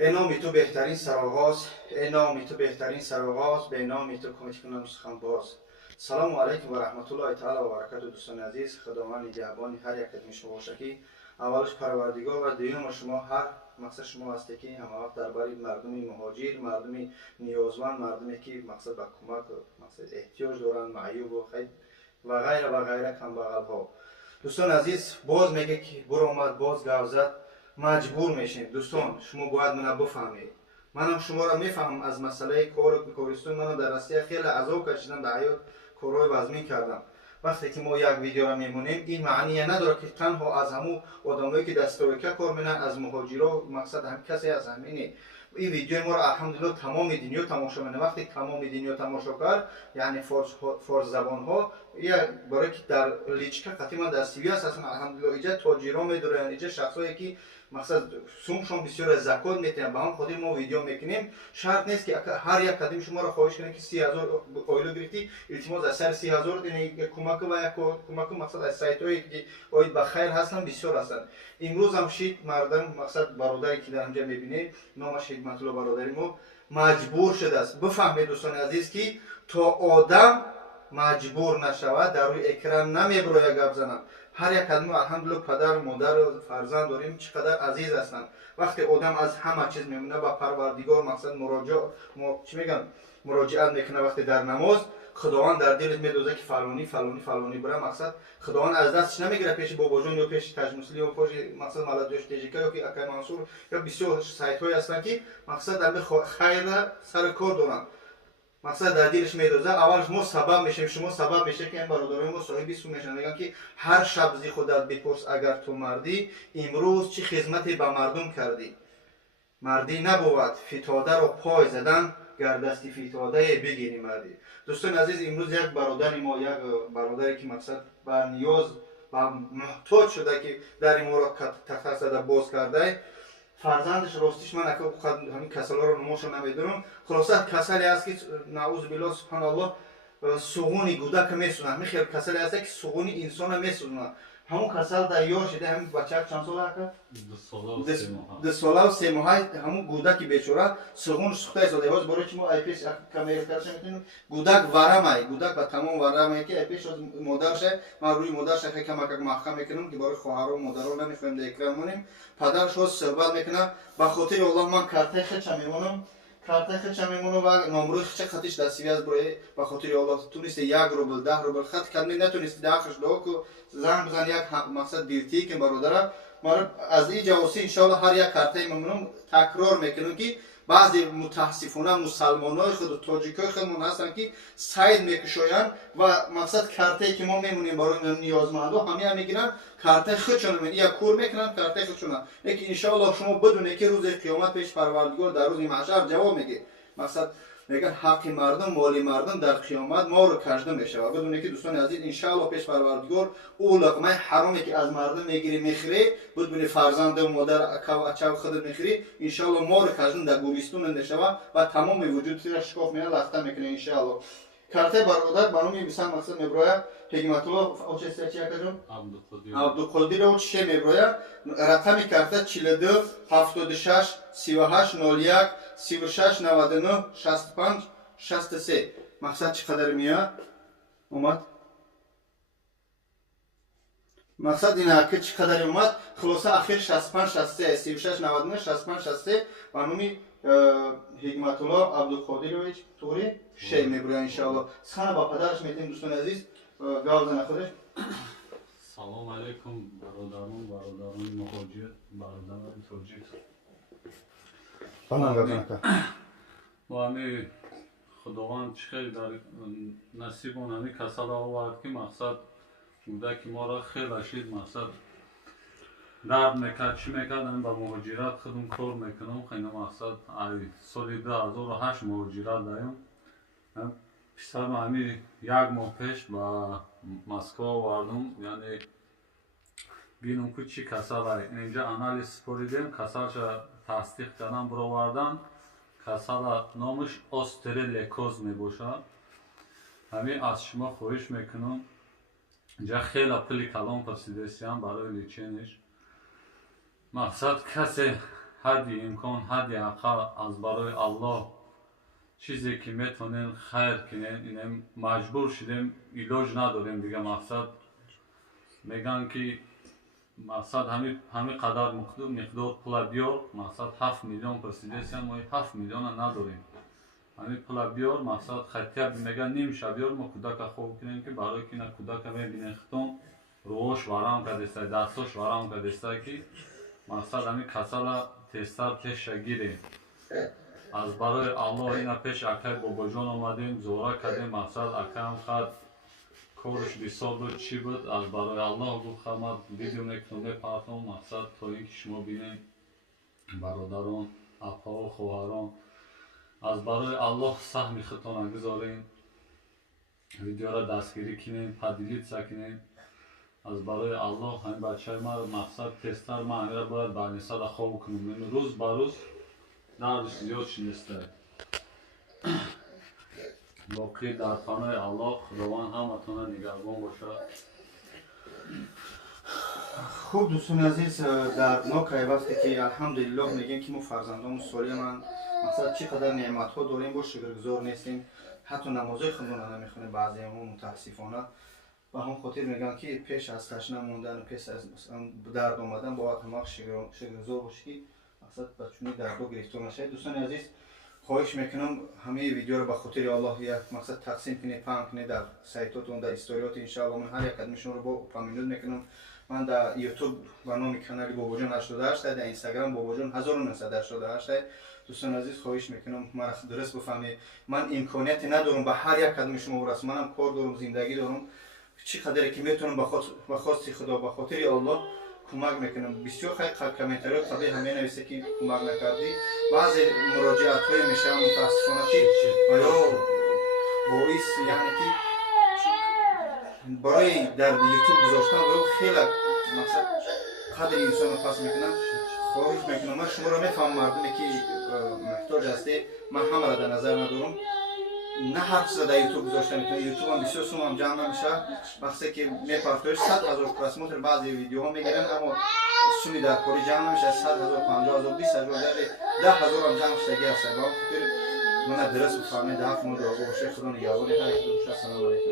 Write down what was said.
به نام تو بهترین سرآغاز، به نام تو بهترین سرآغاز، به نام تو کمک کنم سخن باز. سلام علیکم و رحمت الله تعالی و برکاته. دوستان عزیز، خداوند نگهبان هر یک از شما باشه که اولش پروردگار و دوم شما هر مقصد شما هستی که همه وقت درباره مردم مهاجر، مردم نیازمند، مردمی که مقصد به کمک مقصد احتیاج دارن، معیوب و خیر و غیره و غیره کم بغل ها. دوستان عزیز، باز میگه که برو آمد باز گاو زد، مجبور میشیم. دوستان شما باید منو بفهمید، منم شما را میفهمم. از مسئله کورستون منم در روسیه خیلی عذاب کشیدم، در حیات کارهای وزمین کردم. وقتی که ما یک ویدیو را میمونیم این معنی نداره که تنها از همو آدمایی که دستوریکه کار میکنن از مهاجرا مقصد هم کسی از همینه. این ویدیو ما را الحمدلله تمام دنیا تماشا میکنه. وقتی تمام دنیا تماشا کرد، یعنی فارس زبان ها، یا برای که در لیچکه قطعا در سیوی هست اصلا الحمدلله اینجا تاجران میدارن، اینجا شخصایی که مقصد سومشون بسیار زکات میتونن. با هم خودی ما ویدیو میکنیم، شرط نیست که هر یک قدم شما را خواهش کنیم که 30,000 اویلو گرفتی التماس از سر 30,000 دیگه کمک و یک کمک مقصد از سایت هایی که اوید بخیر هستن بسیار هستن. امروز هم شید مردم مقصد برادری که در اینجا میبینید نامش حکمت الله برادری ما مجبور شده است. بفهمید دوستان عزیز که تا آدم مجبور نشود در روی اکران نمیبروید گپ زنم. هر یک قدم الحمدلله پدر مادر و فرزند داریم، چقدر عزیز هستند. وقتی آدم از همه چیز میمونه با پروردگار مقصد مراجعت میکنه. وقتی در نماز خداوند در دلت میدوزه که فلانی فلانی فلانی بره، مقصد خداوند از دستش نمیگیره. پیش بابا جون یا پیش تاج مسلم یا پیش مقصد ملت تجیکا یا که اکای منصور یا بسیار سایت های هستن که مقصد در خیر سر کار دارن، مقصد در دلش میدوزه. اولش ما سبب میشیم، شما سبب میشه که این برادرای ما صاحبی سو میشن. میگن که هر شب زی خودت بپرس اگر تو مردی امروز چه خدمتی به مردم کردی. مردی نبود فتاده رو پای زدن، گردستی فتاده بگیری مردی. دوستان عزیز، امروز یک برادر ما، یک برادری که مقصد بر نیاز و محتاج شده که در این را تخت زده باز کرده، فرزندش راستش من همین کسلا رو نماشو نمیدونم. خلاصه کسلی است که نعوذ بالله سبحان الله سوغونی گودک میسونن. همین خیلی کسلی است که سوغونی انسان میسونن. همون کسل در یار شده. همین بچه چند ساله هست؟ 2 ساله و 3 ماه. همون گودک بیچاره سوغون سوخته شده. باز برای چی ما ای پیش کامل کارش میتونیم گودک ورمای گودک با تمام ورمای که ای پیش از مادرش ما روی مادرش که کمک محکم میکنم که برای خواهر و مادر رو نمیخوایم در اکرام کنیم. پدرش رو صحبت میکنه به خاطر الله من کارت خچ میمونم، کارت خچ میمونم و نمره خچ خطش در سیوی از برای به خاطر الله تونست 1 روبل 10 روبل خط کردن نتونست داخلش داکو زنگ بزن یک مقصد دیرتی که برادر ما از این جواسی ان شاء الله هر یک کارت میمونم تکرار میکنم که بعضی متاسفانه مسلمانای خود تاجیکای خودمون هستن که ساید میکشوین و مقصد کارتی که ما میمونیم برای نیازمندا همه میگیرن کارت خودشون یا کور میکنن کارت خودشون. لیکن ان شاء الله شما بدونید که روز قیامت پیش پروردگار در روز محشر جواب میگه. مقصد میگن حق مردم مالی مردم در قیامت ما رو کشته میشه. و بدونید که دوستان عزیز ان شاء الله پیش پروردگار او لقمه حرامی که از مردم میگیری میخری، بدون فرزند و مادر اچو خود میخری، ان شاء الله ما رو کشته در گورستون اندشوا و تمام وجود را شکاف میکنه لخته میکنه ان شاء الله. کارت برادر برنامه بیسان مقصد میبروه حکمت الله او چه چی کردم عبدالقادر او چه میبروه رقم کارت 42 76 38 01 36 99 65 63. مقصد چقدر میاد اومد؟ مقصد اینه که چقدر اومد. خلاصه اخیر 65 63 36 99 65 63 برنامه حکمت الله عبدالقادرویچ توری شی میبره ان شاء الله. سخن با پدرش میتیم دوستان عزیز گاو زن خودش. سلام علیکم برادران مهاجر، برادران تاجیک. و همین خداوند خیلی در نصیبون همین کسل آورد که مقصد بوده که ما را خیلی شید مقصد درد میکرد چی میکرد. با مهاجرت خودم کار میکنم. خیلی مقصد سال 2008 مهاجرت داریم. پسرم همین 1 ماه پیش با مسکو آوردم. یعنی بینم که چی کسل اینجا انالیز سپریدیم، کسلش تصدیق کردن برآوردن. کسل نامش آسترلکوز میباشه. همین از شما خواهش میکنم اینجا خیلی پلی کلام پرسیدستیم برای لیچینش. مقصد کسی حدی امکان حدی اقل از برای الله چیزی که میتونین خیر کنین اینم مجبور شدیم ایلاج نداریم دیگه. مقصد میگن که مقصد همین قدر مقدار پول بیار، مقصد 7 میلیون پرسیدیسی ما 7 میلیون نداریم. همین پول بیار مقصد خطیب میگن نمیشه بیار ما کودک خوب کنیم که برای که نه کودک میبینه ختم روش ورام کردسته دستش ورام کردسته که مقصد همین کسال تستر پیش گیریم. از برای الله اینا پیش اکای بابا جان آمدیم زورا کردیم. مقصد اکام خد کارش بسیار بود چی بود از برای الله گفت خدمت ویدیو میکنم پرتم مقصد تا اینکه شما بینیم برادران اپا و خواهران از برای الله سهم خودتان گذارین ویدیو را دستگیری کنین پدیلیت سکنین از برای الله. همین بچه ما مقصد تستر ما همین را باید برنیسا را خواب کنیم روز با روز دردش زیاد شنسته. باقی در پناه الله خداوند همتون نگهبان باشه. خوب دوستان عزیز، دردناک وقتی که الحمدلله میگیم که ما فرزندان سالی من مثلا چقدر نعمت ها داریم با شکرگزار نیستیم، حتی نمازهای خودمون نمیخونیم بعضی ما متاسفانه. و هم خاطر میگن که پیش از تشنه موندن پیش از درد آمدن باید همه شکرگزار باشی مثلا بچونی درد گرفتار نشه. دوستان عزیز خواهش میکنم همه ویدیو رو به خاطر الله یک مقصد تقسیم کنید، پهن کنید در سایتاتون، در استوریات. ان شاء الله من هر یک قدمشون رو با پامینود میکنم. من در یوتیوب با نام کانال بابا جان 88، در اینستاگرام بابا جان 1988. دوستان عزیز خواهش میکنم مرا درست بفهمید. من امکانیت ندارم به هر یک قدم شما برسم، منم کار دارم، زندگی دارم، چقدر که میتونم به خواست خدا به خاطر الله کمک میکنم. بسیار خیلی کامنت‌ها قبل همین نوشته که کمک نکردی، بعضی مراجعات های میشه متاسفانه که آیا باعث یعنی که برای در یوتیوب گذاشتن و خیلی مقصد قدر انسان رو پس میکنم. خواهش میکنم من شما رو میفهم مردمی که محتاج هستی، من همه را در نظر ندارم، نه هر چیز در یوتیوب گذاشته میتونه. یوتیوب هم بسیار سوم هم جمع نمیشه، وقتی که میپرتوش 100,000 پرسموتر بعضی ویدیوها میگیرن اما سومی در کاری جمع نمیشه. 100,000 50,000 20,000 10,000 هم جمع شدگی هست. من درست بفهمید، حرف ما دعا باشه. خدا نگهبان هر یک. سلام علیکم.